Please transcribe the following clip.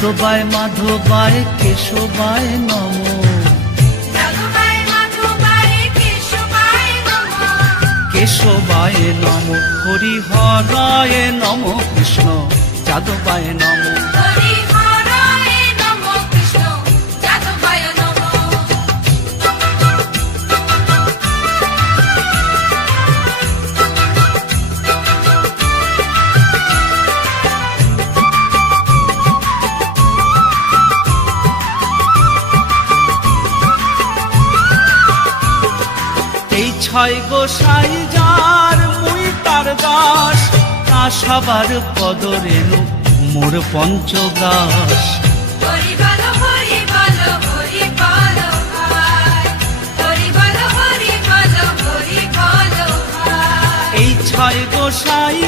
যাদবায় মাধবায় কেশবায় নমঃ। কেশবায় নমঃ হরিহরায় নমঃ কৃষ্ণ যাদবায় নমঃ। এই ছয় গোসাই যার মুই তার দাস, তা সবার পদরেণু মোর পঞ্চগ্রাস। এই ছয় গোসাই